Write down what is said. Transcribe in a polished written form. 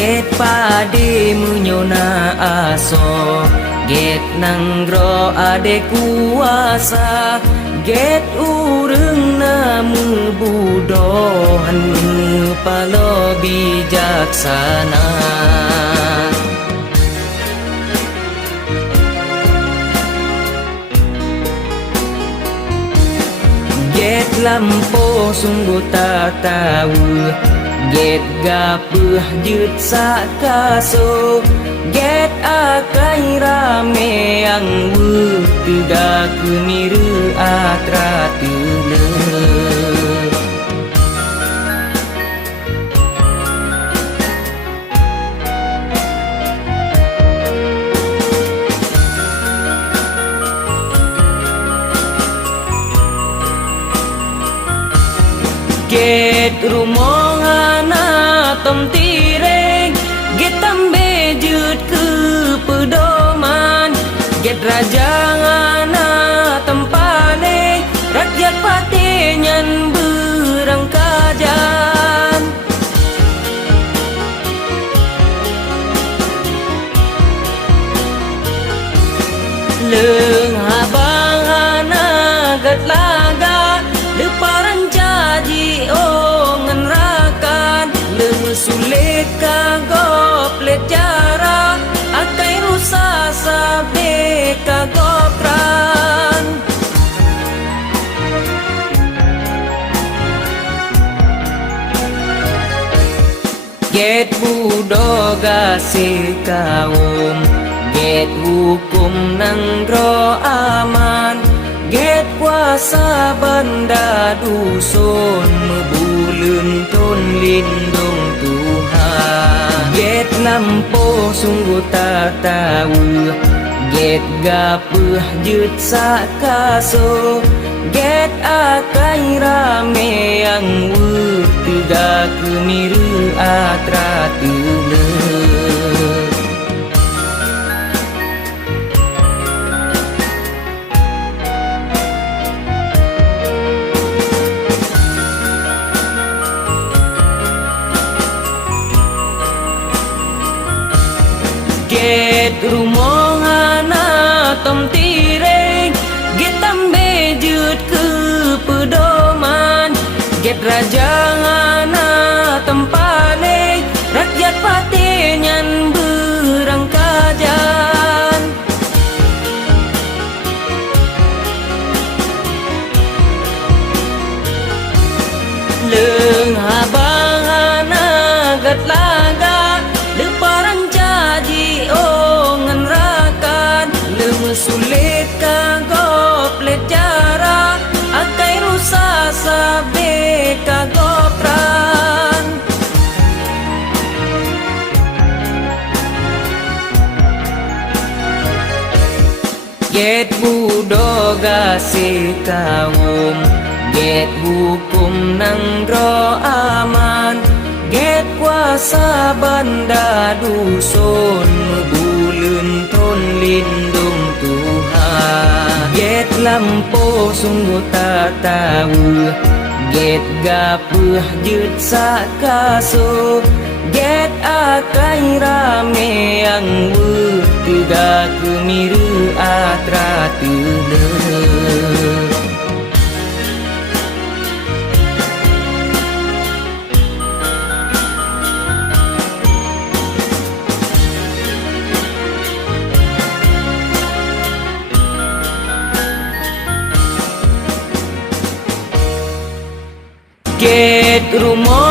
Get pade menyona aso, get nanggro ade kuasa, get ureng namu budohan palo bijaksana. Get lampo sungguh tak tahu, get gapuh jut sakaso, get akai rame yang wu tiga kuniru atra tule. Get rumongana tom tireng, get tambe jut ke pedoman, get rajangana tempane, rakyat patenyan berang kajan. Leng habangana gat laga, leparan caji ongan rakan, leng sulit kagoplet jarak, akai rusa sabe kagopran. Get budoga si kaum, get hukum nanggro aman, get kuasa banda dusun mebulun tun lindung Tuhan. Get lampo sungguh tak tahu, get gapuh jut sakaso, get akai rame yang wu tiga kemiru atra tule. Get rumongana tom tireng, get tambe jut ke pedoman, get rajangana tempane, rakyat patenyan berang kajan. Leng habangana gat laga, leparan caji ongan rakan, leng sulit kagoplet jarak, akai rusa sabe kagopran. Get budoga si kaum, get hukum nanggro aman, get kuasa banda dusun mebulun tun lindung Tuhan. Get lampo sungguh tak tahu, get gapuh jut sakaso, get akai rame yang wu tiga kemiru atra tule. Get rumah